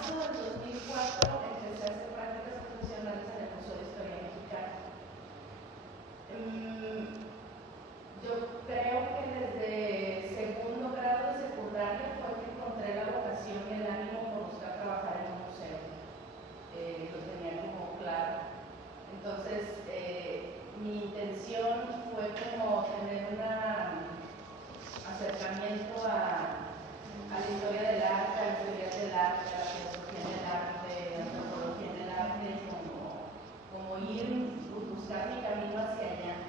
marzo del 2004 empecé a hacer prácticas profesionales en el Museo de Historia Mexicana. Yo creo que desde segundo grado de secundaria fue que encontré la vocación y el ánimo por buscar trabajar en un museo. Lo tenía como claro. Entonces, mi intención fue como tener un acercamiento a la historia del arte, a la teoría del arte, a la filosofía del arte, a la antropología del arte, como ir, buscar mi camino hacia allá,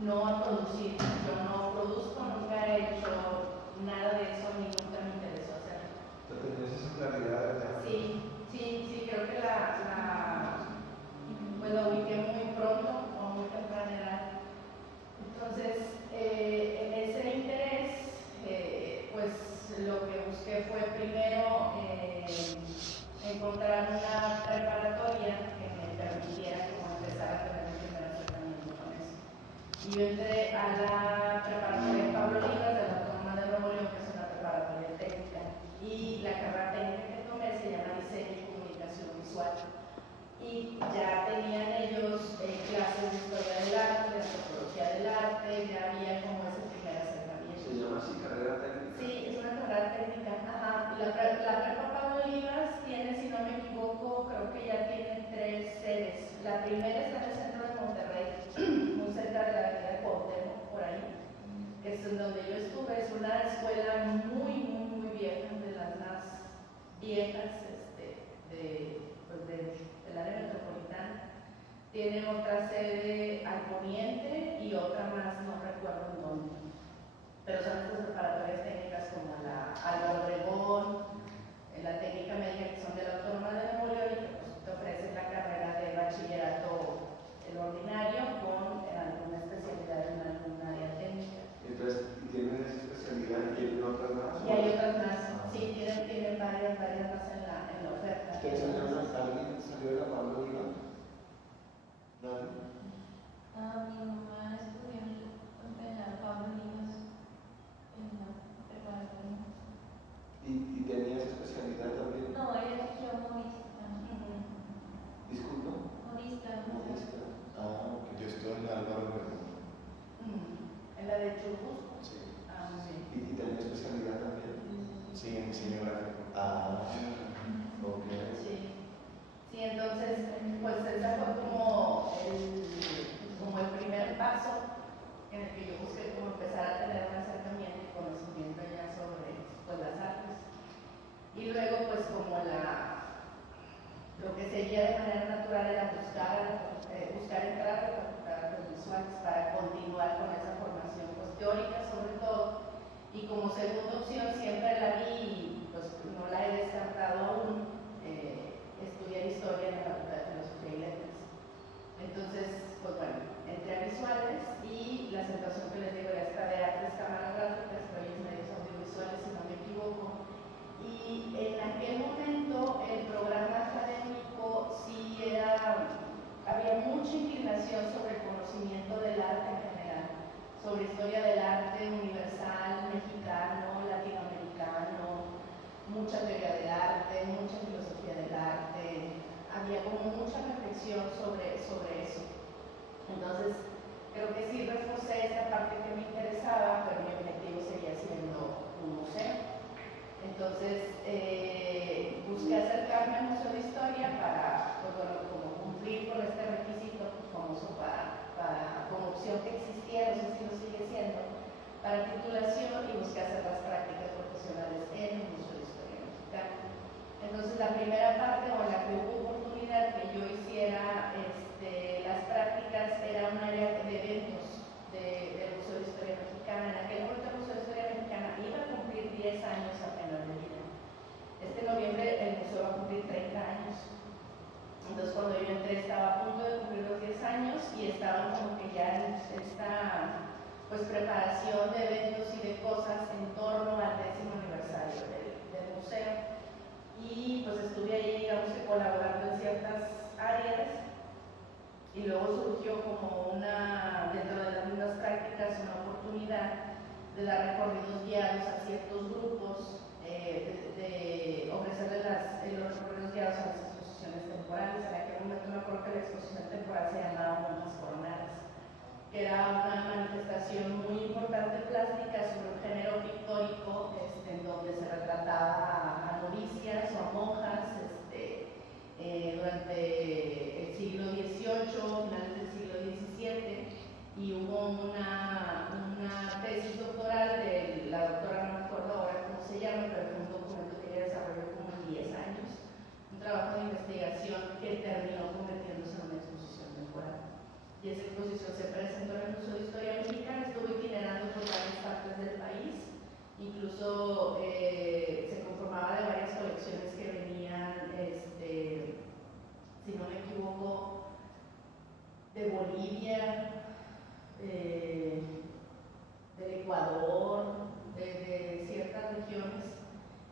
no a producir. Yo no produzco, nunca he hecho nada de eso, ni nunca me interesó hacerlo. ¿Tenías esa claridad de la... Sí, creo que pues la ubiqué muy pronto o muy temprana edad. Entonces, en ese interés, pues lo que busqué fue primero encontrar una preparatoria que me permitiera como empezar a tener mi primer acercamiento con eso. Y yo entré a la preparatoria Pablo Olivas de la Autónoma de Nuevo León, que es una preparatoria técnica, y la carrera técnica que tomé se llama Diseño y Comunicación Visual. Y ya tenían ellos clases de historia del arte, de antropología del arte, ya había como ese primer acercamiento. ¿Se llama así carrera técnica? Sí, es una carrera técnica. Ajá. La prepa Pablo Olivas tiene, si no me equivoco, creo que ya tiene 3 sedes. La primera está en el centro de Monterrey, muy cerca de la avenida Cuauhtémoc, por ahí, que es en donde yo estuve. Es una escuela muy vieja, de las más viejas del área metropolitana. Tienen otra sede al poniente y otra más, no recuerdo en dónde. Pero son estas preparatorias técnicas como la Álvaro Obregón, la técnica médica, que son de la Autónoma de Nuevo León, y que pues, te ofrecen la carrera de bachillerato, el ordinario, con alguna especialidad en algún área técnica. Entonces, ¿tienen esa especialidad y tienen otras más? Y hay otras más, sí, tienen varias más en la oferta. ¿Alguien salió de la Pablo Olivas? ¿Nadie? Mi mamá estudió en la Pablo Olivas, en la preparatoria. ¿Y tenías especialidad también? No, ella estudió modista. ¿Disculpa? Modista. Ah, ok. Yo estuve en Álvaro Obregón. ¿En la de Churubusco? Sí. Ah, muy bien. ¿Y tenía especialidad también? Sí, en diseño gráfico. Ah, ok. Sí, entonces, pues ese fue como el primer paso en el que yo busqué como empezar a tener un acercamiento y conocimiento ya sobre pues, las artes. Y luego, pues como lo que seguía de manera natural era buscar entrar a la Facultad de Artes Visuales para continuar con esa formación pues, teórica sobre todo. Y como segunda opción siempre la vi y pues no la he descartado aún, estudiar historia en la Facultad de Filosofía y Letras. Entonces, pues bueno, entré a visuales y la situación que les digo era esta de artes camarógrafas, que hoy es medios audiovisuales si no me equivoco. Y en aquel momento el programa académico sí había mucha inclinación sobre el conocimiento del arte en general, sobre historia del arte universal, mexicano, latinoamericano, mucha teoría del arte, mucha filosofía del arte, había como mucha reflexión sobre eso. Entonces, creo que sí reforcé esta parte que me interesaba, pero mi objetivo seguía siendo un museo. Entonces, busqué acercarme al Museo de Historia para, pues bueno, como cumplir con este requisito famoso como opción que existía, no sé si lo sigue siendo, para titulación, y busqué hacer las prácticas profesionales en el Museo de Historia Mexicana. Entonces, la primera parte o la que hubo oportunidad que yo hiciera las prácticas era un área de eventos del Museo de Historia Mexicana. En aquel momento el Museo de Historia Mexicana iba a cumplir 10 años apenas de vida. Este noviembre el museo va a cumplir 30 años. Entonces cuando yo entré estaba a punto de cumplir los 10 años y estaban como que ya en esta pues, preparación de eventos y de cosas en torno al 10º aniversario del museo. Y pues estuve ahí, digamos que colaborando en ciertas áreas. Y luego surgió como dentro de las mismas prácticas, una oportunidad de dar recorridos guiados a ciertos grupos, de ofrecerles recuerdo que la exposición temporal se llamaba Monjas Coronadas, que era una manifestación muy importante plástica sobre un género pictórico en donde se retrataba a novicias o a monjas durante el siglo XVIII, finales del siglo XVII, y hubo una tesis doctoral de la doctora, no me acuerdo ahora cómo se llama, pero fue un documento que ella desarrolló como en 10 años, un trabajo de investigación que terminó convirtiéndose en una exposición temporal. Y esa exposición se presentó en el Museo de Historia Mexicana, estuvo itinerando por varias partes del país, incluso se conformaba de varias colecciones que venían, si no me equivoco, de Bolivia, del Ecuador, de ciertas regiones,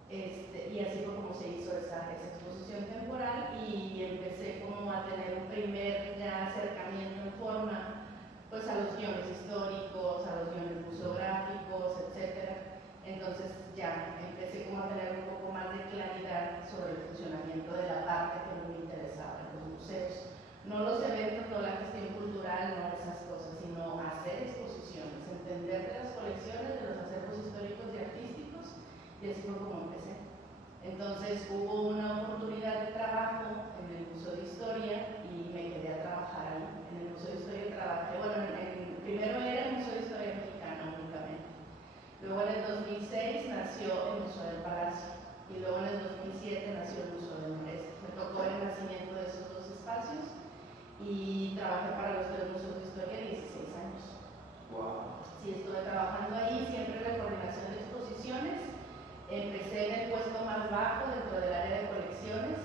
y así fue como se hizo esa exposición temporal, y empecé como a tener un primer ya acercamiento en forma pues a los guiones históricos, a los guiones museográficos, etc. Entonces ya empecé como a tener un poco más de claridad sobre el funcionamiento de la parte que me interesaba en los museos. No los eventos, no la gestión cultural, no esas cosas, sino hacer exposiciones, entender de las colecciones, de los acervos históricos y artísticos, y así fue como empecé. Entonces hubo una oportunidad de trabajo en el Museo de Historia y me quedé a trabajar ahí. En el Museo de Historia trabajé, bueno, primero era el Museo de Historia Mexicana únicamente. Luego en el 2006 nació el Museo del Palacio y luego en el 2007 nació el Museo del Noreste. Me tocó el nacimiento de esos dos espacios y trabajé para los tres museos de historia 16 años. Wow. Sí, estuve trabajando ahí, siempre en la coordinación de exposiciones. Empecé en el puesto más bajo dentro del área de colecciones,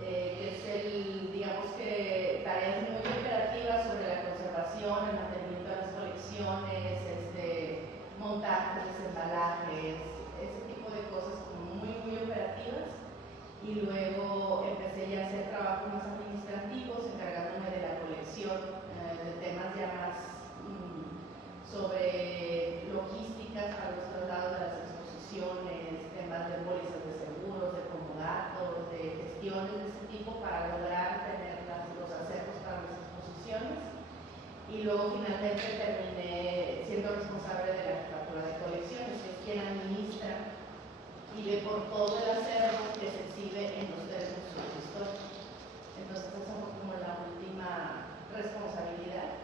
que es digamos que tareas muy operativas sobre la conservación, el mantenimiento de las colecciones, montajes, embalajes, ese tipo de cosas como muy operativas. Y luego empecé ya a hacer trabajos más administrativos, encargándome de la colección, de temas ya más sobre logísticas para los traslados de las exposiciones, temas de pólizas de seguros, de comodatos, de gestiones de ese tipo para lograr tener los acervos para las exposiciones. Y luego finalmente terminé siendo responsable de la jefatura de colecciones, que es quien administra y ve por todo el acervo que se exhibe en los tres museos de historia. Entonces esa fue como la última responsabilidad.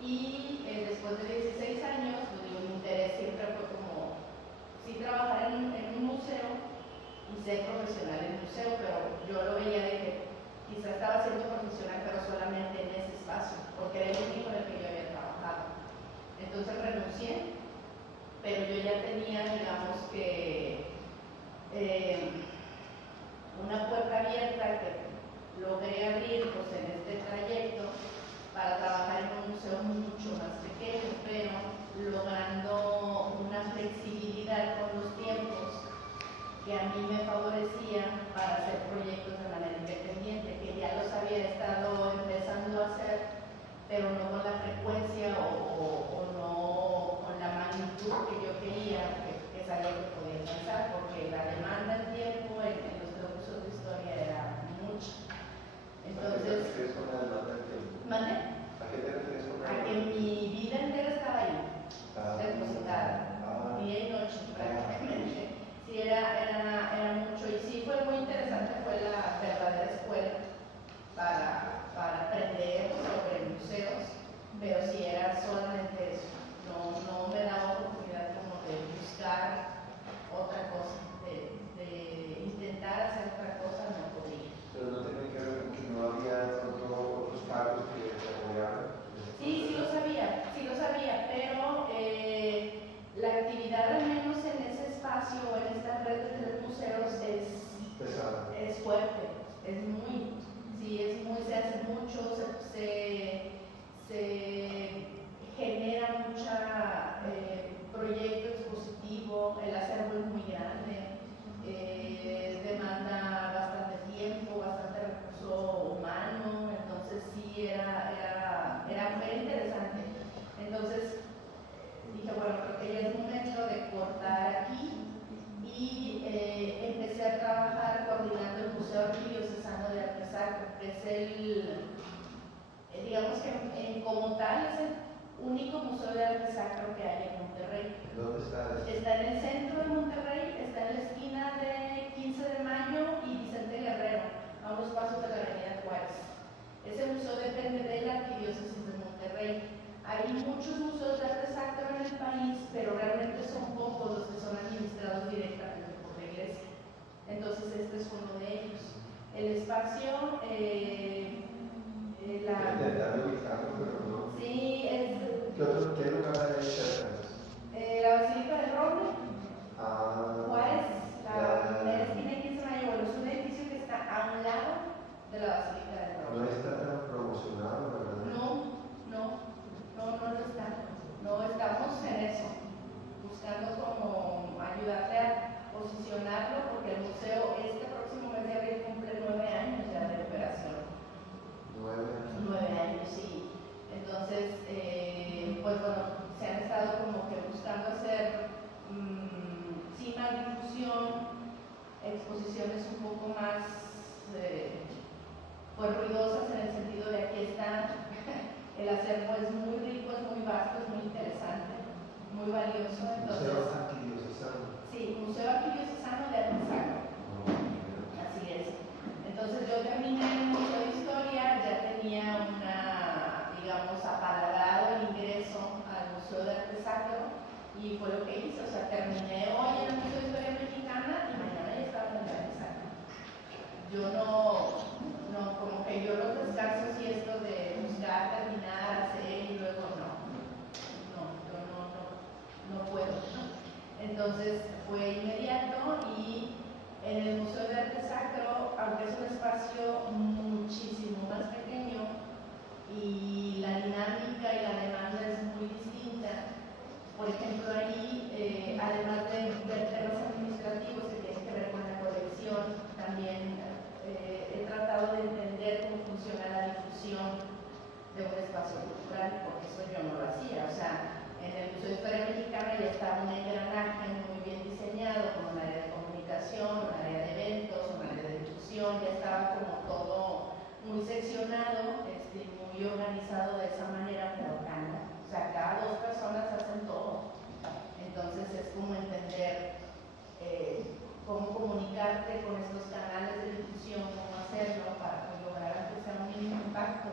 Y después de 16 años, pues, mi interés siempre fue como, sí, trabajar en un museo y ser profesional en el museo, pero yo lo veía de que quizás estaba siendo profesional, pero solamente en ese espacio, porque era el único en el que yo había trabajado. Entonces renuncié, pero yo ya tenía, digamos que, una puerta abierta que logré abrir pues, en este trayecto para trabajar en un museo mucho más pequeño, pero logrando una flexibilidad con los tiempos que a mí me favorecía para hacer proyectos de manera independiente, que ya los había estado empezando a hacer, pero no con la frecuencia o no con la magnitud que yo quería, que sabía que podía alcanzar, porque la demanda en tiempo en los tres museos de historia era mucha. Entonces, ¿A qué te refieres con la demanda del tiempo? ¿mande? ¿A qué te refieres con la A que mi vida entera estaba ahí, depositada, día y noche prácticamente. Sí, era mucho, y sí fue muy interesante, fue la verdadera escuela para aprender sobre museos, pero sí era solamente eso, no me daba oportunidad como de buscar otra cosa, de intentar hacer otra cosa, no podía. Pero no tenía que ver con que no había otros cargos que te apoyaran. Sí lo sabía, pero la actividad, al menos en ese espacio o en esta red de tres museos, es fuerte, se hace mucho, se genera mucha proyecto expositivo, el acervo es muy grande, demanda único museo de arte sacro que hay en Monterrey. ¿Dónde está eso? Está en el centro de Monterrey, está en la esquina de 15 de Mayo y Vicente Guerrero, a unos pasos de la Avenida Juárez. Ese museo depende de la Arquidiócesis de Monterrey. Hay muchos museos de arte sacro en el país, pero realmente son pocos los que son administrados directamente por la iglesia. Entonces este es uno de ellos. El espacio, Intentar ubicarlo, pero no. sí, es ¿Qué lugar hay cerca? la Basílica del Roble, Ah, Juárez, la primera esquina de 15 de Mayo. Bueno, es un edificio que está a un lado de la Basílica del no Roble. está tan promocionado, ¿verdad? No lo está. No estamos en eso, buscando como ayudarle a posicionarlo, porque el museo este próximo mes de abril cumple 9 años ya de operación. 9 años, sí. Entonces, pues bueno, se han estado como que buscando hacer sí, más difusión, exposiciones un poco más pues ruidosas en el sentido de aquí está. El acervo es muy rico, es muy vasto, es muy interesante, muy valioso. Entonces, Museo Arquidiocesano. sí, Museo Arquidiocesano de Arte Sacro. Así es. Entonces yo terminé el Museo de Historia, ya tenía digamos, apalabrado el ingreso al Museo de Arte Sacro y fue lo que hice. O sea, terminé hoy en el Museo de Historia Mexicana y mañana ya estaba en el Arte Sacro. Yo no, como que yo los descansos y esto de buscar, terminar, hacer y luego no puedo. Entonces fue inmediato y en el Museo de Arte Sacro, aunque es un espacio muchísimo más pequeño y la dinámica y la demanda es muy distinta, por ejemplo ahí, además de temas administrativos que tienen que ver con la colección, también he tratado de entender cómo funciona la difusión de un espacio cultural, porque eso yo no lo hacía. O sea, en el Museo de Historia Mexicana ya estaba un engranaje muy bien diseñado, con un área de comunicación, un área de eventos, un área de difusión, ya estaba como todo muy seccionado, muy organizado de esa manera, pero acá no. O sea, cada 2 personas hacen todo. Entonces es como entender cómo comunicarte con estos canales de difusión, cómo hacerlo para lograr que sea un mínimo impacto.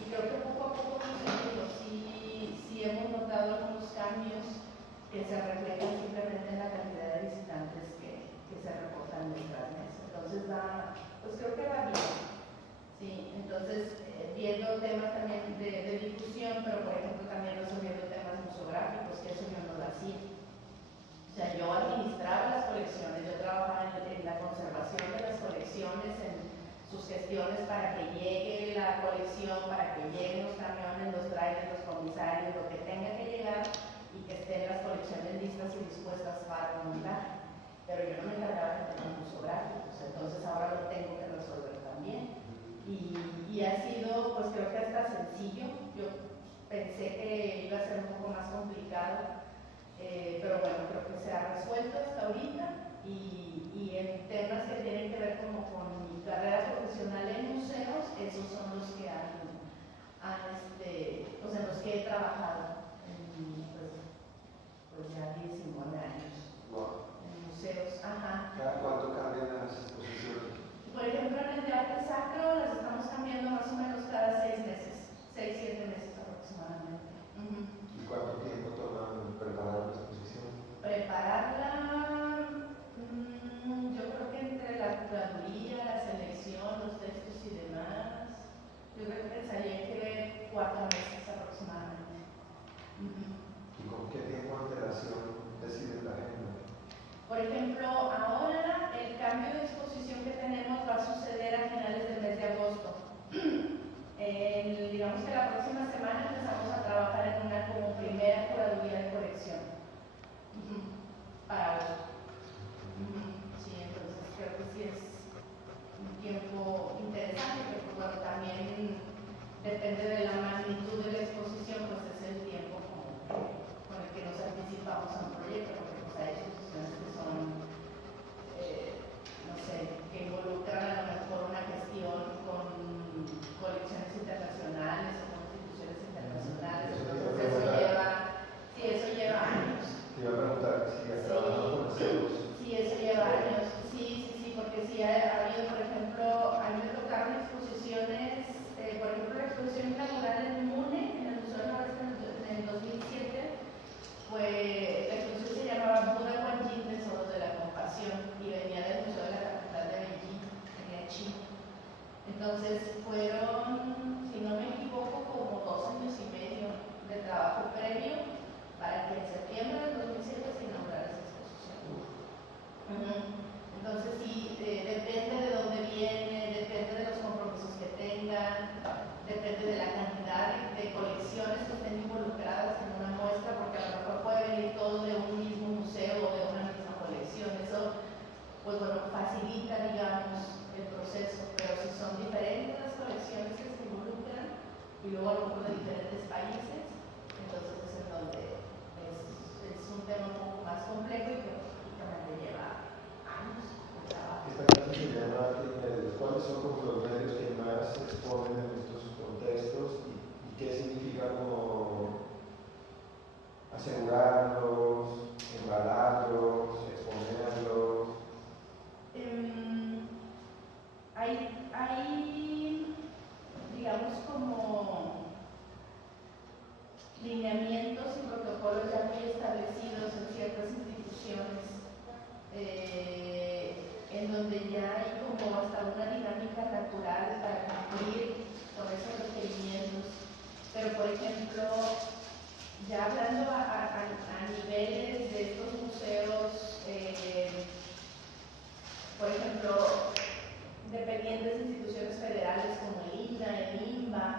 Y creo que poco a poco sí hemos notado algunos cambios que se reflejan simplemente en la cantidad de visitantes que se reportan en nuestras mesas. Entonces pues creo que va bien. Sí, entonces viendo temas también de difusión, pero por ejemplo también resolviendo temas museográficos, que eso yo no lo hacía. O sea, yo administraba las colecciones, yo trabajaba en la conservación de las colecciones, en sus gestiones para que llegue la colección, para que lleguen los camiones, los trailers, los comisarios, lo que tenga que llegar y que estén las colecciones listas y dispuestas para montar. Pero yo no me encargaba de temas museográficos, entonces ahora lo tengo que resolver también. Y ha sido, pues creo que hasta sencillo. Yo pensé que iba a ser un poco más complicado. Pero bueno, creo que se ha resuelto hasta ahorita y en temas que tienen que ver como con mi carrera profesional en museos, esos son los que pues en los que he trabajado pues ya 19 años. Wow. En museos, ajá. ¿Cada cuánto cambian las exposiciones? Por ejemplo, en el de arte sacro las estamos cambiando más o menos cada 6 meses, 6-7 meses aproximadamente. ¿Y cuánto tiempo toman preparar la exposición? Prepararla, yo creo que entre la curaduría, la selección, los textos y demás, yo creo que pensaría que 4 meses aproximadamente. ¿Y con qué tiempo de antelación deciden la agenda? Por ejemplo, ahora el cambio de exposición que tenemos va a suceder a finales del mes de agosto. Digamos que la próxima semana empezamos a trabajar en una como primera curaduría de colección para agosto. Sí, entonces creo que sí es un tiempo interesante, porque bueno, también depende de la magnitud de la exposición, pues es el tiempo con el que nos anticipamos a un proyecto, porque pues hay exposiciones que son, no sé, que involucran a lo mejor una gestión con colecciones internacionales o con ese son como los medios que más se exponen en estos contextos y qué significa como asegurarlos, embalarlos, exponerlos. Hay, digamos, como lineamientos y protocolos ya muy establecidos en ciertas instituciones, en donde ya hay como hasta una dinámica natural para cumplir con esos requerimientos. Pero, por ejemplo, ya hablando a niveles de estos museos, por ejemplo, dependientes de instituciones federales como el INA, el INBA,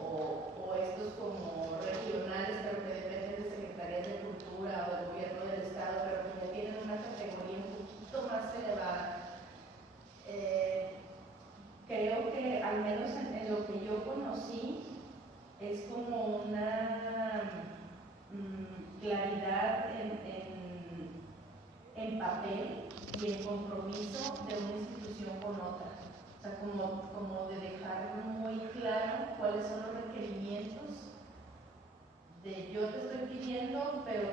o estos como regionales, pero que dependen de secretarías de cultura o del gobierno del estado, pero que ya tienen una categoría un poquito más elevada. Creo que al menos en lo que yo conocí es como una claridad en papel y en compromiso de una institución con otra. O sea, como de dejar muy claro cuáles son los requerimientos de yo te estoy pidiendo, pero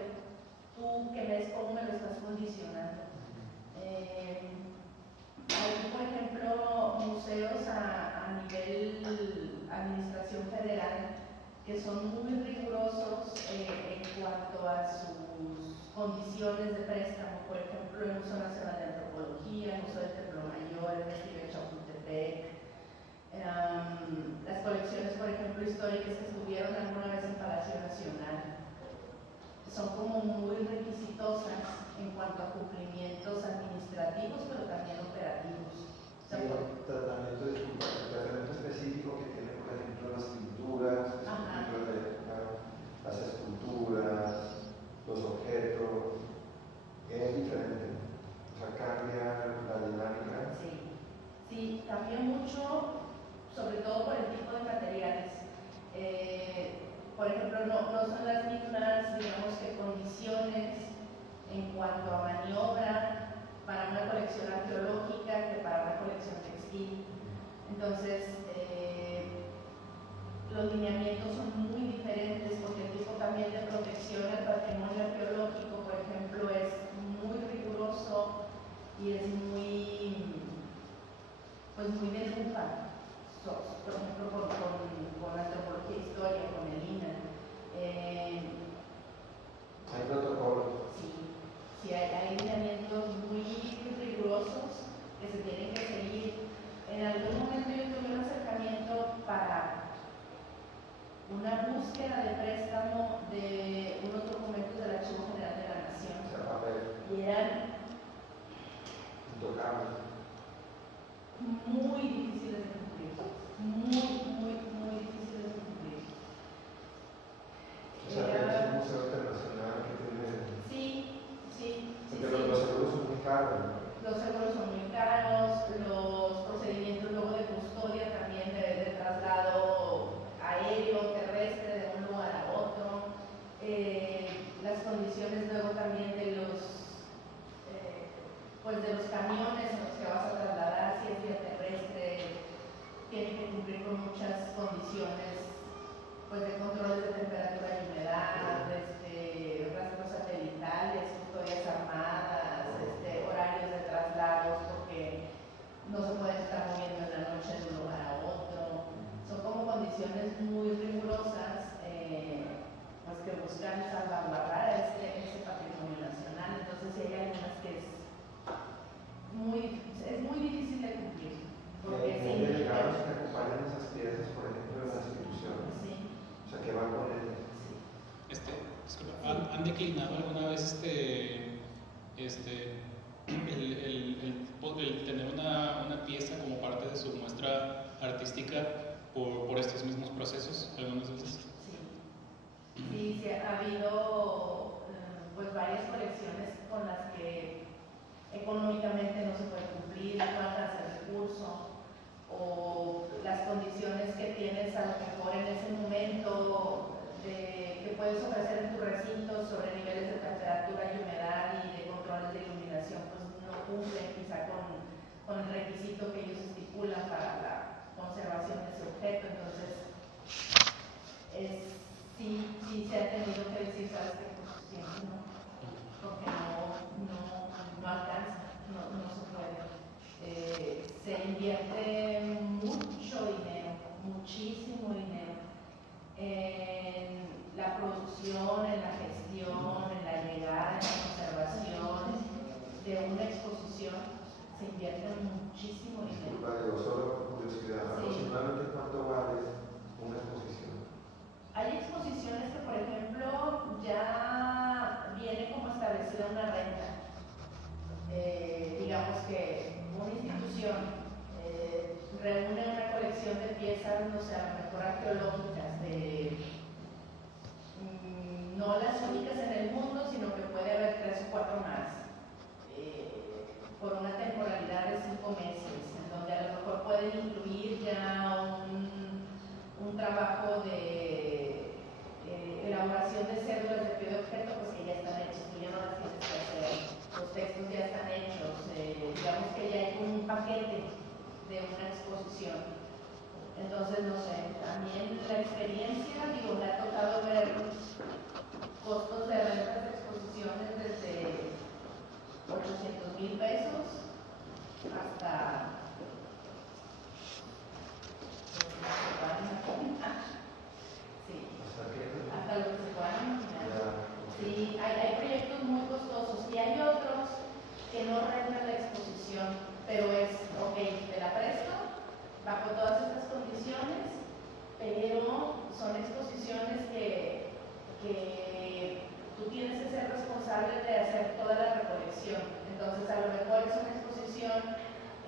tú que ves cómo me lo estás condicionando. Hay, por ejemplo, museos a nivel administración federal que son muy rigurosos en cuanto a sus condiciones de préstamo. Por ejemplo, el Museo Nacional de Antropología, el Museo del Templo Mayor, el Castillo de Chapultepec, las colecciones, por ejemplo, históricas que estuvieron alguna vez en Palacio Nacional, son como muy requisitosas en cuanto a cumplimientos administrativos, pero también operativos. O sea, el tratamiento específico que tiene, por ejemplo, las pinturas, las esculturas, los objetos, es diferente. O sea, cambia la dinámica. Sí, cambia mucho, sobre todo por el tipo de materiales. Por ejemplo, no son las mismas, digamos, que condiciones en cuanto a maniobra para una colección arqueológica que para una colección textil. Entonces, los lineamientos son muy diferentes porque el tipo también de protección al patrimonio arqueológico, por ejemplo, es muy riguroso y es muy, pues muy de lupa. Por ejemplo, con antropología e historia, con el INA. Hay protocolos. Sí, hay lineamientos muy rigurosos que se tienen que seguir. En algún momento yo tuve un acercamiento para una búsqueda de préstamo de unos documentos del Archivo General de la Nación. O sea, papel. Y eran intocables. Muy difíciles de cumplir. Muy difíciles de cumplir. O sea, es un museo internacional que tiene. Sí. Pero los seguros son muy caros. Los seguros son muy caros, los procedimientos luego de custodia también de traslado aéreo, terrestre, de un lugar a otro, las condiciones luego también de los camiones en los que vas a trasladar, si es vía terrestre, tiene que cumplir con muchas condiciones de controles de temperatura y humedad, rastros satelitales, custodias armadas, horarios de traslados, porque no se pueden estar moviendo en la noche de un lugar a otro. Son como condiciones muy rigurosas que buscan salvaguardar este patrimonio nacional. Entonces, sí hay algunas que es muy difícil de cumplir. Porque hay delegados que acompañan esas piezas, por ejemplo, en las instituciones. Sí. O sea, que van con ellas. Disculpa, ¿han declinado alguna vez el tener una pieza como parte de su muestra artística por estos mismos procesos algunas veces? Sí, ha habido varias colecciones con las que económicamente no se puede cumplir, no falta el recurso o las condiciones que tienes a lo mejor en ese momento que puedes ofrecer en tu recinto sobre niveles de temperatura y humedad y de controles de iluminación, pues no cumplen quizá con el requisito se invierte muchísimo dinero. Disculpa, digo, solo por curiosidad, Sí. aproximadamente cuánto vale una exposición. Hay exposiciones que, por ejemplo, ya viene como establecida una renta. Digamos que una institución reúne una colección de piezas, no sé, a lo mejor arqueológicas, no las únicas en el mundo, sino que puede haber 3 o 4 más, por una temporalidad de 5 meses, en donde a lo mejor pueden incluir ya un trabajo de elaboración de cédulas de pie de objeto, pues que ya están hechas, tú ya no las tienes que hacer, los textos ya están hechos, digamos que ya hay un paquete de una exposición. Entonces, no sé, también la experiencia, digo, me ha tocado ver costos de rentas de exposiciones desde 800,000 pesos hasta sí, hasta lo que se puedan imaginar. Sí, hay proyectos muy costosos y hay otros que no rentan la exposición, pero es, ok, te la presto bajo todas estas condiciones, pero son exposiciones que tú tienes que ser responsable de hacer toda la recolección. Entonces, a lo mejor es una exposición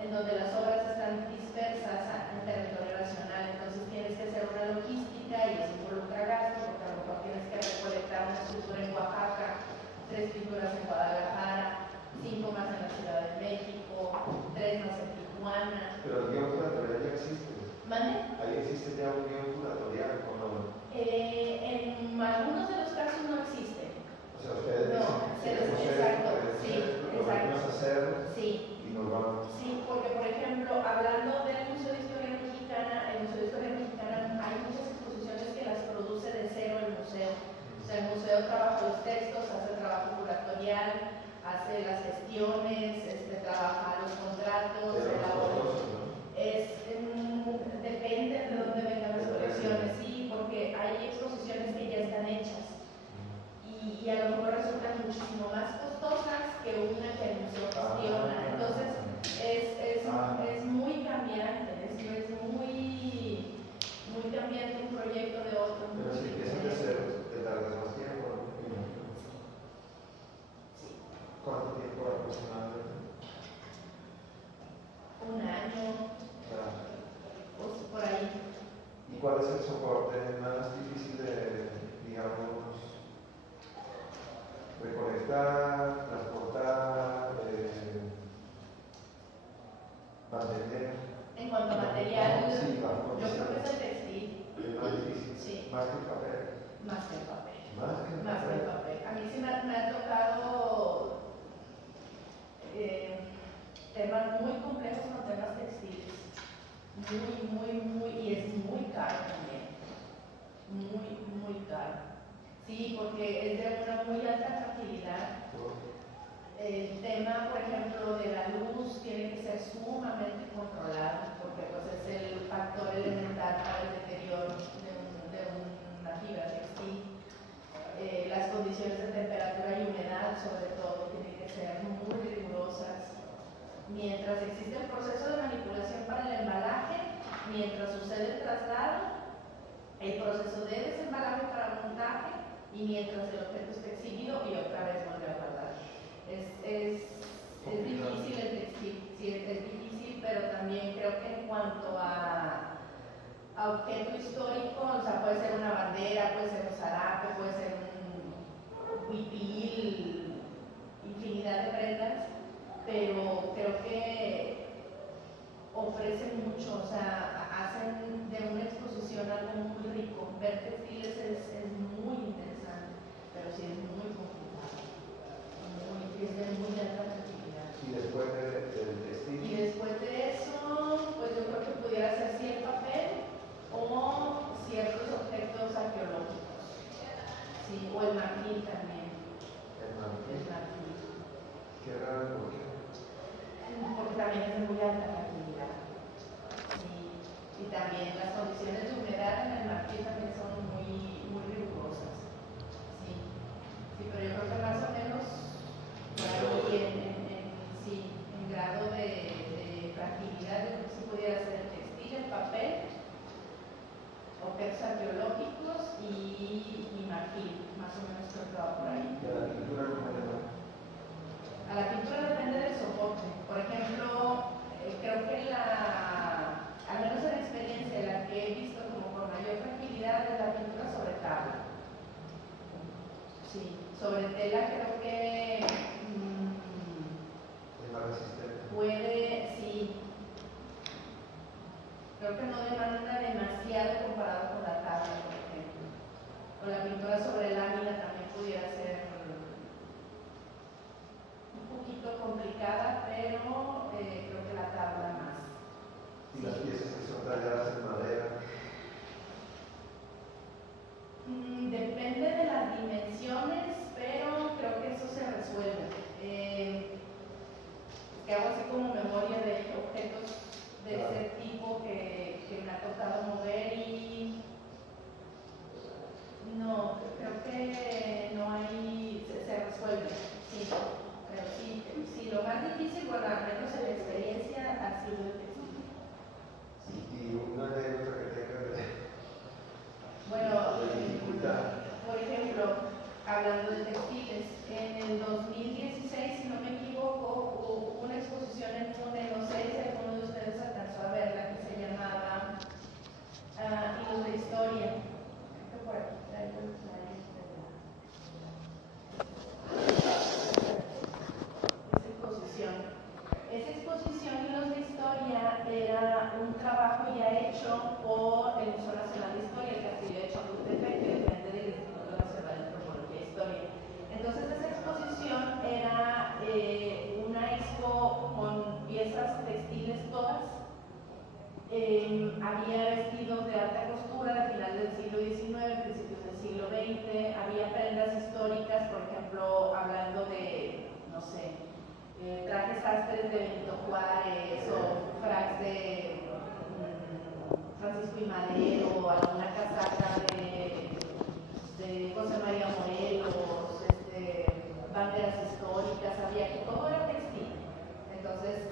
en donde las obras están dispersas en territorio nacional, entonces tienes que hacer una logística y eso involucra gasto, porque a lo mejor tienes que recolectar una escultura en Oaxaca, 3 pinturas en Guadalajara, 5 más en la Ciudad de México, 3 más en Tijuana. Pero el guión curatorial ya existe. ¿Mande? Ahí existe ya un guión curatorial, ¿o no? En algunos de los casos no existe. O sea, ustedes No, dicen, exacto, sí, lo vamos a hacer Sí. y nos vamos. Sí, porque por ejemplo, hablando del Museo de Historia Mexicana, el Museo de Historia Mexicana hay muchas exposiciones que las produce de cero el museo. O sea, el museo trabaja los textos, hace el trabajo curatorial, hace las gestiones, trabaja los contratos, elabora. Depende de dónde vengan las colecciones, sí, porque hay exposiciones que ya están hechas y a lo mejor resultan muchísimo más costosas que una que el museo gestiona. Entonces, es muy cambiante, es muy cambiante un proyecto de otro. Pero si empiezas de cero, te tardas más tiempo, ¿no? Sí. ¿Cuánto tiempo aproximadamente? Un año, pues por ahí. ¿Y cuál es el soporte más difícil de, digamos, recolectar, transportar, mantener? En cuanto a material, Sí, yo creo que es el textil. es más difícil, Sí. más que el papel. Más que el papel. Más que el Más que el papel. papel. A mí sí me ha tocado temas muy complejos con temas textiles. Y es muy caro también. Muy caro. Sí, porque es de una muy alta fragilidad. El tema, por ejemplo, de la luz tiene que ser sumamente controlado, porque pues, es el factor elemental para el deterioro de una fibra textil. Las condiciones de temperatura y humedad, sobre todo, tienen que ser muy rigurosas. Mientras existe el proceso de manipulación para el embalaje, mientras sucede el traslado, el proceso de desembalaje para montaje y mientras el objeto está exhibido y otra vez vuelve a guardar. Es difícil el textil, sí, es difícil, pero también creo que en cuanto a objeto histórico, o sea, puede ser una bandera, puede ser un zarape, puede ser un huipil, infinidad de prendas, pero creo que ofrecen mucho, o sea, hacen de una exposición algo muy rico. Ver textiles es muy interesante, pero sí es muy complicado, es de muy alta creatividad. Y después del textil. Y después de eso, pues yo creo que pudiera ser sí el papel o ciertos objetos arqueológicos, sí, o el marfil también. El marfil. El marfil. Qué raro, ¿por qué? Porque también es de muy alta creatividad. Sí. Y también las condiciones de humedad en el marfil también son muy rigurosas. Sí. Sí, pero yo creo que más o menos por ahí objetos arqueológicos y marfil, más o menos creo que va por ahí. ¿Y a la pintura cómo le va? A la pintura depende del soporte. Por ejemplo, creo que al menos en la experiencia, la que he visto como con mayor tranquilidad es la pintura sobre tabla. Sí, sobre tela creo que Es más resistente. puede, sí. Creo que no demanda demasiado comparado con la tabla, por ejemplo. Con la pintura sobre lámina también pudiera ser un poquito complicada, pero creo que la tabla más. Y las piezas que son talladas en madera. Depende de las dimensiones, pero creo que eso se resuelve. Que hago así como memoria de objetos de ese tipo que me ha tocado mover y no, creo que no hay, se resuelve, sí, pero sí, lo más difícil, bueno, al menos en la experiencia ha sido el textil. Y una anécdota que tenga Bueno, de dificultad. por ejemplo, hablando de textiles, en el 2016, si no me equivoco, hubo una exposición en Túnez, no sé si alguno de ustedes alcanzó a verla, que se llamaba Hilos de Historia. Creo que por aquí traigo el slide Esa exposición Hilos de Historia era un trabajo ya hecho por el Museo Nacional de Historia, el Castillo de Chapultepec, que depende del Instituto Nacional de Antropología e Historia. Entonces esa exposición era una expo con piezas textiles todas. Había vestidos de alta costura de final del siglo XIX, principios del siglo XX, había prendas históricas, por ejemplo, hablando de, no sé, trajes sastres de Benito Juárez o fracs de Francisco I. Madero o alguna casaca de José María Morelos, banderas históricas, había que todo era textil. Entonces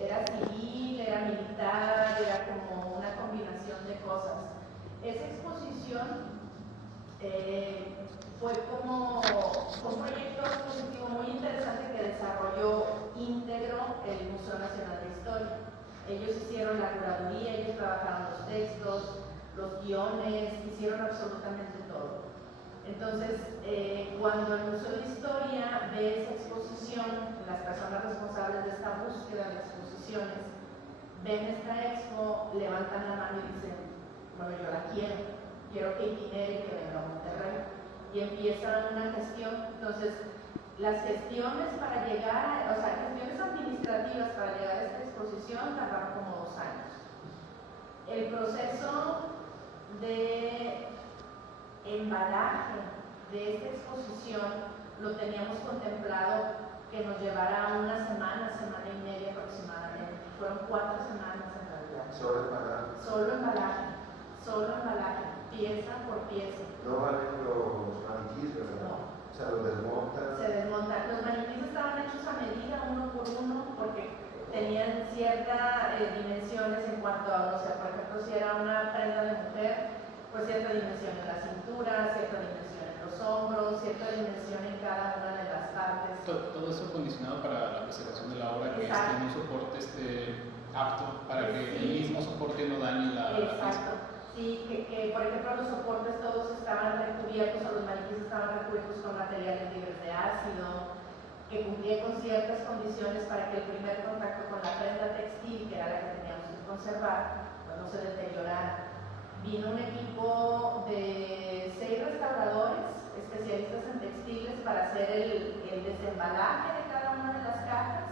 era civil, era militar, era como una combinación de cosas. Esa exposición fue como un proyecto expositivo muy interesante que desarrolló íntegro el Museo Nacional de Historia. Ellos hicieron la curaduría, ellos trabajaron los textos, los guiones, hicieron absolutamente todo. Entonces, cuando el Museo de Historia ve esa exposición, las personas responsables de esta búsqueda de exposiciones ven esta expo, levantan la mano y dicen, bueno, yo la quiero que itinere, que venga a Monterrey, y empiezan una gestión. Entonces, las gestiones para llegar, o sea, gestiones administrativas para llegar a esta exposición tardaron como 2 años. El proceso de embalaje de esta exposición lo teníamos contemplado que nos llevara una semana, semana y media aproximadamente. Fueron 4 semanas en realidad. Solo embalaje, pieza por pieza. No valen los maniquís, ¿verdad? No. O sea, los desmontan. Se desmontan. Los maniquís estaban hechos a medida, uno por uno, porque tenían ciertas dimensiones en cuanto a, o sea, por ejemplo, si era una prenda de mujer, pues cierta dimensión en la cintura, cierta dimensión en los hombros, cierta dimensión en cada una de las partes. Todo eso condicionado para la preservación de la obra, que Exacto. un soporte apto para que el mismo soporte no dañe la pieza. Exacto. Sí, que por ejemplo los soportes todos estaban recubiertos o los maniquíes estaban recubiertos con materiales libres de ácido, que cumplía con ciertas condiciones para que el primer contacto con la prenda textil, que era la que teníamos que conservar, pues no se deteriorara. Vino un equipo de 6 restauradores, especialistas en textiles, para hacer el desembalaje de cada una de las cajas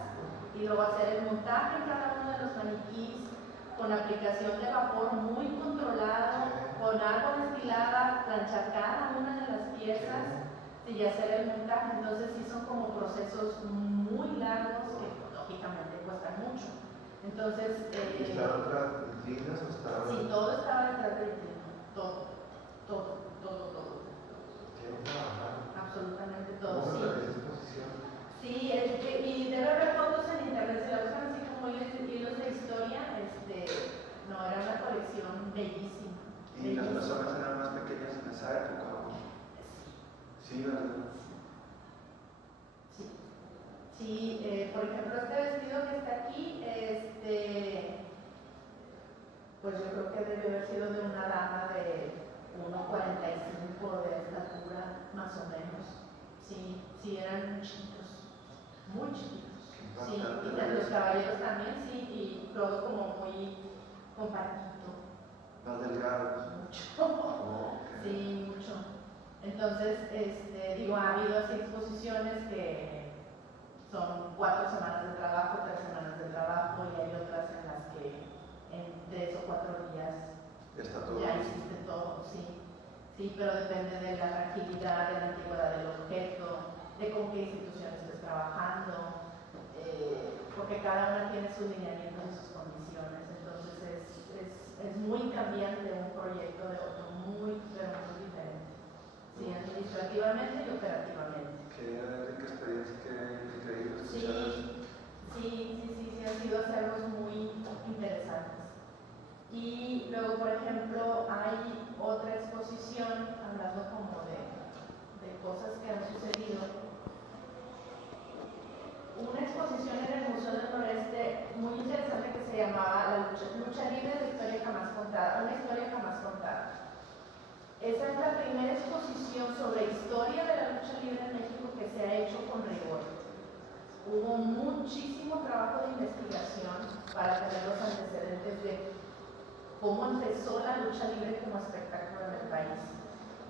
y luego hacer el montaje en cada uno de los maniquís con aplicación de vapor muy controlado, con agua destilada, planchar cada una de las piezas y hacer el montaje. Entonces sí son como procesos muy largos que lógicamente cuestan mucho. Entonces, ¿Estaban otras vitrinas o estaban...? sí, todo estaba detrás del vitrina, todo. ¿Quién trabajaba? absolutamente todo. ¿Cómo Sí, se realizó exposición? sí, y debe haber fotos en internet, si la buscan así como hilos de historia, no, era una colección bellísima. ¿Y las bellísima. personas Sí, por ejemplo, este vestido que está aquí, pues yo creo que debe haber sido de una dama de 1,45 de estatura, más o menos. Sí, sí, eran muy chiquitos, muy chiquitos. Sí, y los caballeros también, sí, y todo como muy compactito. Más delgados. Mucho. Sí, mucho. Entonces, ha habido así exposiciones que son 4 semanas de trabajo, 3 semanas de trabajo, y hay otras en las que en 3 o 4 días Está todo. ya hiciste todo, sí. Sí, pero depende de la fragilidad, de la antigüedad del objeto, de con qué institución estés trabajando, porque cada una tiene sus lineamientos y sus condiciones. Entonces es muy cambiante un proyecto de otro, pero muy diferente. Sí, administrativamente y operativamente. Qué rica experiencia, qué increíble escuchar Sí, eso. sí, han sido acervos muy interesantes. Y luego, por ejemplo, hay otra exposición, hablando como de cosas que han sucedido. Una exposición en el Museo del Noreste muy interesante que se llamaba La lucha libre de historia jamás contada, una historia jamás contada. Esa es la primera exposición sobre historia de la lucha libre en México que se ha hecho con rigor. Hubo muchísimo trabajo de investigación para tener los antecedentes de cómo empezó la lucha libre como espectáculo en el país.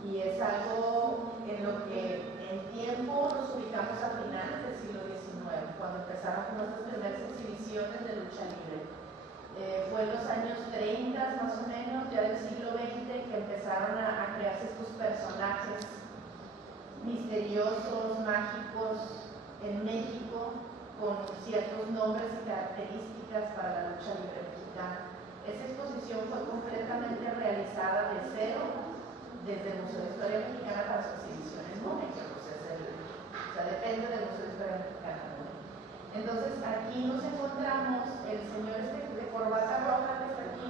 Y es algo en lo que en tiempo nos ubicamos a finales del siglo XIX, cuando empezaron con nuestras primeras exhibiciones de lucha libre. Fue en los años 30 más o menos, ya del siglo XX, que empezaron a crearse estos personajes misteriosos, mágicos, en México, con ciertos nombres y características para la lucha libre mexicana. Esa exposición fue completamente realizada de cero desde el Museo de Historia Mexicana para su exhibición en Múnich, depende del Museo de Historia Mexicana. Entonces aquí nos encontramos el señor de corbata roja que está aquí,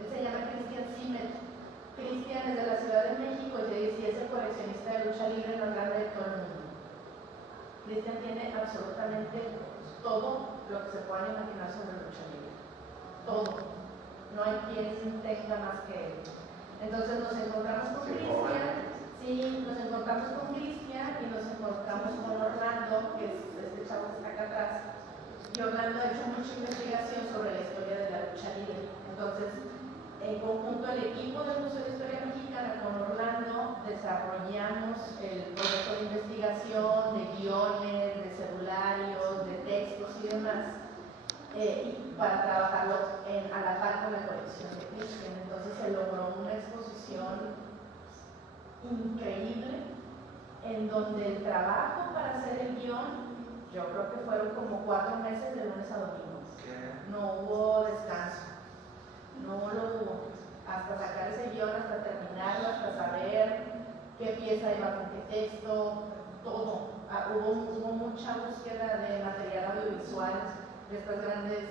él se llama Cristian Zimmer. Cristian es de la Ciudad de México y es el coleccionista de lucha libre más grande de todo el mundo. Cristian tiene absolutamente todo lo que se puedan imaginar sobre lucha libre. Todo. No hay quien tenga más que él. Entonces nos encontramos con Cristian, nos encontramos con Cristian y nos encontramos con Orlando, que es este chavo que está acá atrás. Y Orlando ha hecho mucha investigación sobre la historia de la lucha libre. Entonces, en conjunto el equipo del Museo de Historia Mexicana con Orlando desarrollamos el proceso de investigación, de guiones, de celularios, de textos y demás, y para trabajarlo a la par con la colección de Cristian. Entonces se logró una exposición increíble en donde el trabajo para hacer el guión, yo creo que fueron como 4 meses de lunes a domingo. No hubo descanso, no lo hubo, hasta sacar ese guión, hasta terminarlo, hasta saber qué pieza iba con qué texto, todo. Hubo mucha búsqueda de material audiovisual, de estos grandes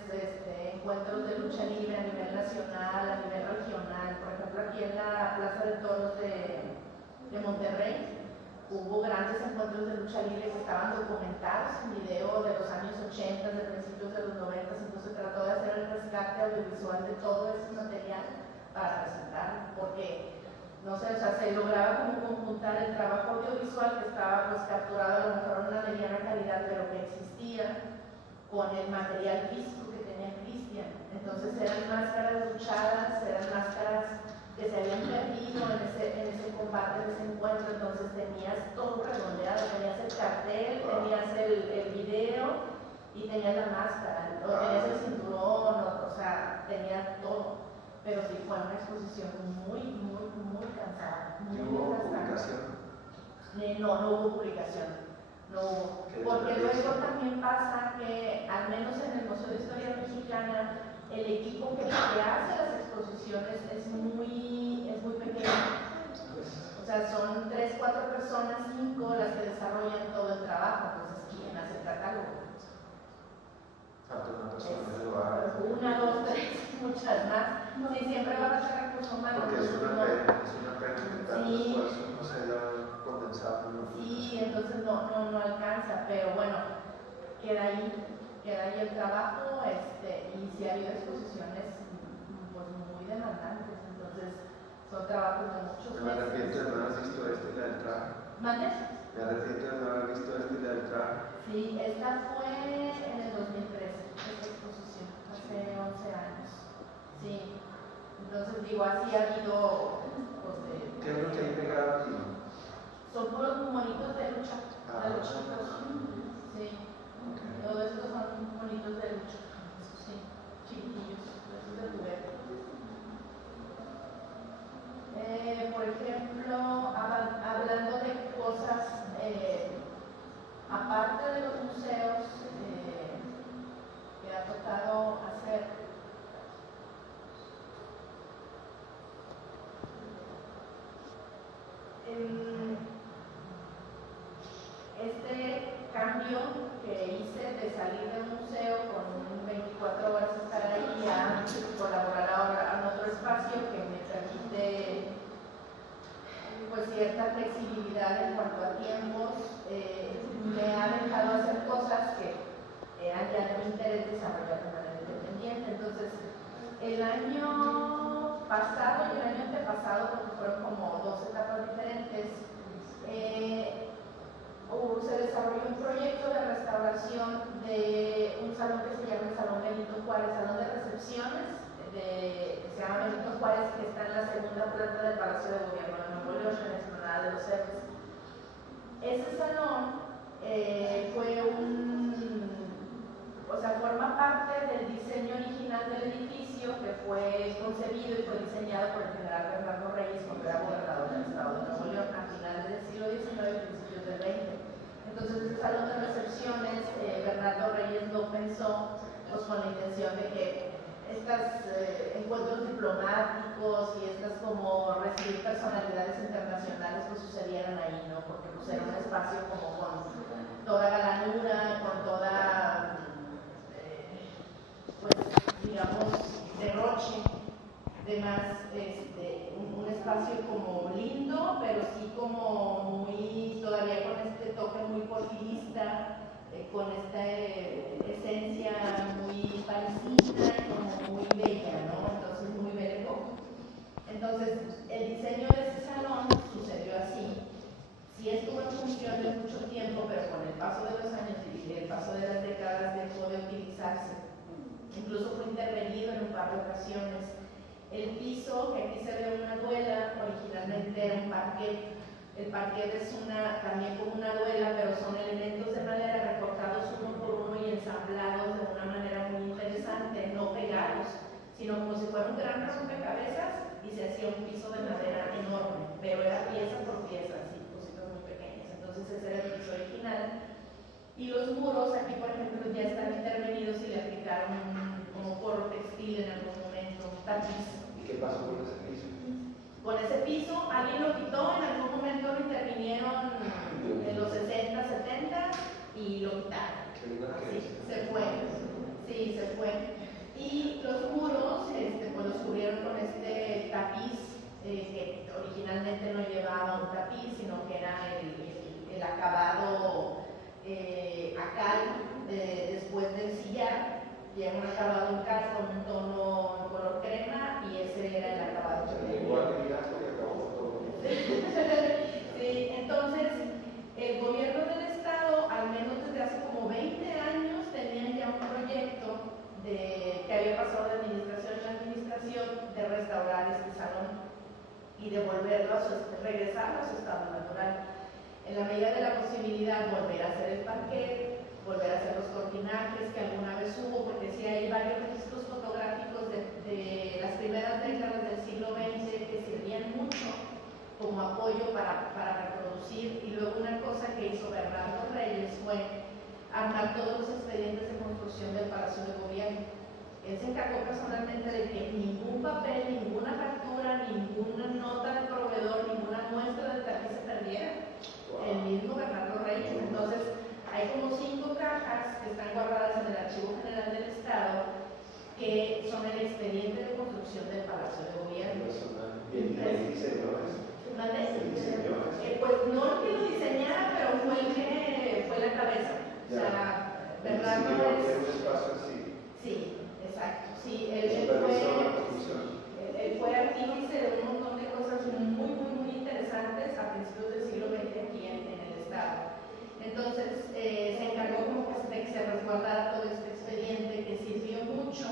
encuentros de lucha libre a nivel nacional, a nivel regional. Por ejemplo, aquí en la Plaza de Toros de Monterrey hubo grandes encuentros de lucha libre que estaban documentados en video de los años 80, de principios de los 90, entonces trató de hacer el rescate audiovisual de todo ese material para presentarlo, porque no sé, se lograba como conjuntar el trabajo audiovisual que estaba pues capturado a lo mejor en una mediana calidad, pero que existía, con el material físico que tenía Cristian. Entonces eran máscaras luchadas, eran máscaras que se habían perdido en ese combate, en ese encuentro. Entonces tenías todo redondeado, tenías el cartel, tenías el video y tenías la máscara, o tenías el cinturón, o sea, tenías todo. Pero sí fue una exposición muy cansada. ¿Hubo publicación? No hubo publicación. No hubo. Porque luego también pasa que, al menos en el Museo de Historia Mexicana, el equipo que hace las exposiciones es muy pequeño. O sea, son 3, 4 personas, 5 las que desarrollan todo el trabajo. Entonces, ¿quién hace el catálogo? Falta una persona en el lugar. 1, 2, 3, muchas más. Sí, siempre va a ser recursos humanos. Porque es una pena que tanto esfuerzo no se haya condensado. Sí, entonces no alcanza, pero bueno, queda ahí el trabajo, y sí ha habido exposiciones pues muy demandantes, entonces son trabajos de muchos Me arrepiento de no haber visto la del traje. ¿Mande? Me arrepiento de no haber visto la del traje. Sí, esta fue en el 2013, esta exposición, hace 11 años. Sí, entonces digo, así ha habido pues, ¿Qué es lo que hay pegado aquí? son puros monitos de lucha, Ah, de luchitos. Sí, okay. todo esto son monitos de lucha, sí, chiquitillos, esos de juguete. Por ejemplo, hablando de cosas aparte de los museos que ha tocado hacer, este cambio que hice de salir del museo con 24 horas estar ahí a colaborar ahora en otro espacio que me permite pues cierta flexibilidad en cuanto a tiempos, me ha dejado hacer cosas que eran ya de mi interés desarrollar de manera independiente. Entonces, el año pasado y el año antepasado, porque fueron como dos etapas diferentes, se desarrolló un proyecto de restauración de un salón que se llama el Salón Benito Juárez, salón de recepciones, que se llama Benito Juárez, que está en la segunda planta del Palacio de Gobierno de Nuevo León, en la explanada de los Héroes. Ese salón forma parte del diseño original del edificio que fue concebido y fue diseñado por el general Bernardo Reyes cuando era gobernador del estado de Nuevo León a finales del siglo XIX y principios del XX. Entonces, ese salón de recepciones, Bernardo Reyes lo pensó pues, con la intención de que estos encuentros diplomáticos y estas como recibir personalidades internacionales pues sucedieran ahí, ¿no? Porque pues era un espacio como con toda galanura, con toda, pues digamos, derroche, además un espacio como lindo, pero sí como muy, todavía con este toque muy porfirista, con esta esencia muy parisina y como muy bella, ¿no? Entonces muy bello. Entonces el diseño de ese salón sucedió así. Sí estuvo en función de mucho tiempo, pero con el paso de los años y el paso de las décadas dejó de utilizarse. Incluso fue intervenido en un par de ocasiones. El piso, que aquí se ve una duela, originalmente era un parquet. El parquet es también como una duela, pero son elementos de madera recortados uno por uno y ensamblados de una manera muy interesante, no pegados, sino como si fuera un gran rompecabezas y se hacía un piso de madera enorme, pero era pieza por pieza, así, cositas muy pequeñas. Entonces ese era el piso original. Y los muros, aquí por ejemplo, ya están intervenidos y le aplicaron como forro textil en algún momento, tapiz. ¿Y qué pasó con ese piso? Con ese piso, alguien lo quitó, en algún momento lo intervinieron en los 60, 70 y lo quitaron. Así, se fue. Sí, se fue. Y los muros, pues los cubrieron con este tapiz, que originalmente no llevaba un tapiz, sino que era el acabado a cal después del sillar. Lleva un acabado en cal con un tono en color crema y ese era el acabado que tenía. Sí, entonces el gobierno del estado, al menos desde hace como 20 años, tenían ya un proyecto que había pasado de administración en administración de restaurar este salón y de regresarlo a su estado natural. En la medida de la posibilidad, volver a hacer el parquet, volver a hacer los cortinajes que alguna vez hubo, porque sí hay varios registros fotográficos de las primeras décadas del siglo XX que servían mucho como apoyo para reproducir. Y luego una cosa que hizo Bernardo Reyes fue armar todos los expedientes de construcción del Palacio de Gobierno. Él se encargó personalmente de que ningún papel, ninguna factura, ninguna nota de proveedor, ninguna muestra de tapiz se perdiera. El mismo Bernardo Reyes. Entonces, hay como 5 cajas que están guardadas en el Archivo General del Estado que son el expediente de construcción del Palacio de Gobierno. Pues no el que lo diseñara, pero fue la cabeza. O sea, Bernardo es espacio en sí. Sí, exacto. Sí, Supervisión, ejecución. él fue artífice de un montón de cosas muy interesantes a principios del siglo XX aquí en el estado. Entonces, se encargó como que de que se resguardara todo este expediente, que sirvió mucho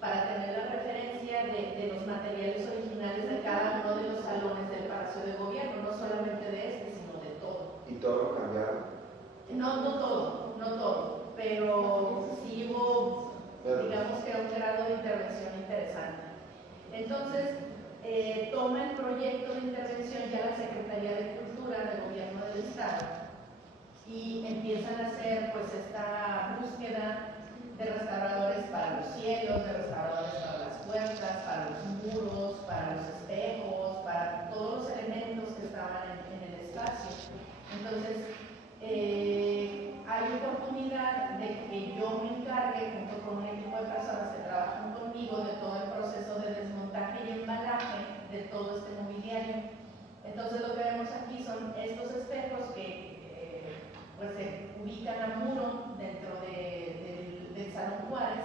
para tener la referencia de los materiales originales de cada uno de los salones del Palacio de Gobierno, no solamente de este, sino de todo. ¿Y todo lo cambiaron? No todo, pero sí hubo, digamos que un grado de intervención interesante. Entonces, toma el proyecto de intervención ya la Secretaría de Cultura del Gobierno del Estado y empiezan a hacer pues esta búsqueda de restauradores para los cielos, de restauradores para las puertas, para los muros, para los espejos, para todos los elementos que estaban en el espacio. Entonces, hay oportunidad de que yo me encargue, junto con un equipo de personas que trabajan conmigo, de todo el proceso de desmontaje y embalaje de todo este mobiliario. Entonces, lo que vemos aquí son estos espejos que pues se ubican a muro dentro del Salón Juárez,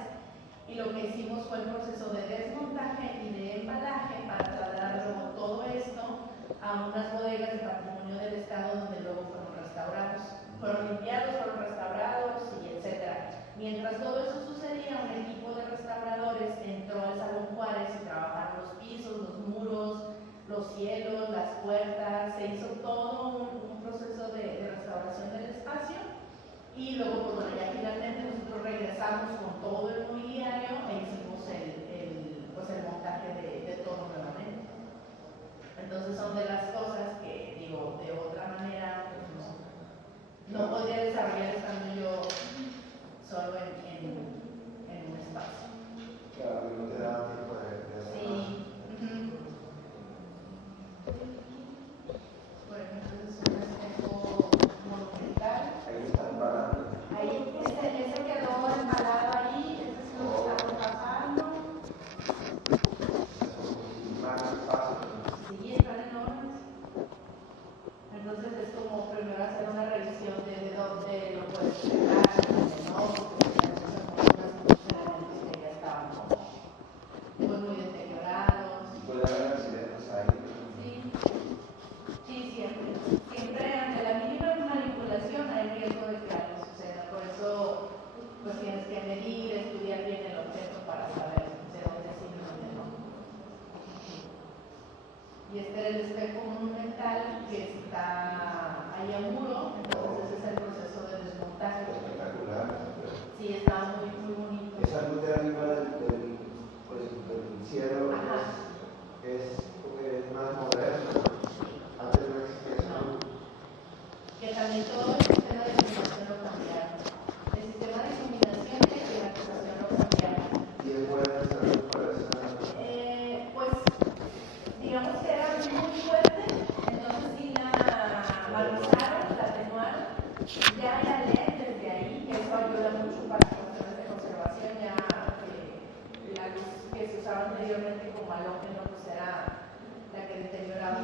y lo que hicimos fue el proceso de desmontaje y de embalaje para trasladar luego todo esto a unas bodegas de patrimonio del estado donde luego fueron restaurados, fueron limpiados, fueron restaurados y etcétera. Mientras todo eso sucedía, un equipo de restauradores entró al Salón Juárez y trabajaron los pisos, los muros, los cielos, las puertas, se hizo todo un proceso de restauración del espacio, y luego pues bueno, ya finalmente nosotros regresamos con todo el mobiliario e hicimos el montaje de todo nuevamente. Entonces son de las cosas que digo, de otra manera pues no podría desarrollar estando yo solo en un espacio. Claro, no te da tiempo de hacer Sí. más. Por ejemplo, es un espejo monumental. Ahí están parando. Ahí, ese quedó embalado ahí, ese se lo estamos pasando. Más fácil. Sí, están enormes. Entonces es como primero hacer una revisión de dónde lo puedes pegar, dónde no, porque ya muchos elementos que ya estaban pues muy deteriorados. Puede haber accidentes ahí. Sí, siempre ante la mínima manipulación hay riesgo de que algo suceda, por eso pues tienes que medir, estudiar bien el objeto para saber de dónde sí y dónde no. Y este era el espejo monumental que está ahí a muro, entonces ese es el proceso de desmontaje. Espectacular. Sí, está muy bonito. Esa luz de arriba del cielo Ajá. es más moderna. Antes no existía eso. Que también todo el sistema de iluminación lo cambiaron. El sistema de iluminación y de climatización lo cambiaron. Y es buena esa luz para esa. Pues digamos que era muy fuerte, entonces sí la balanzaron, la atenuaron. Ya hay LED desde ahí, y eso ayuda mucho para cuestiones de conservación, ya la luz que se usaba anteriormente como halógeno pues era la que deterioraba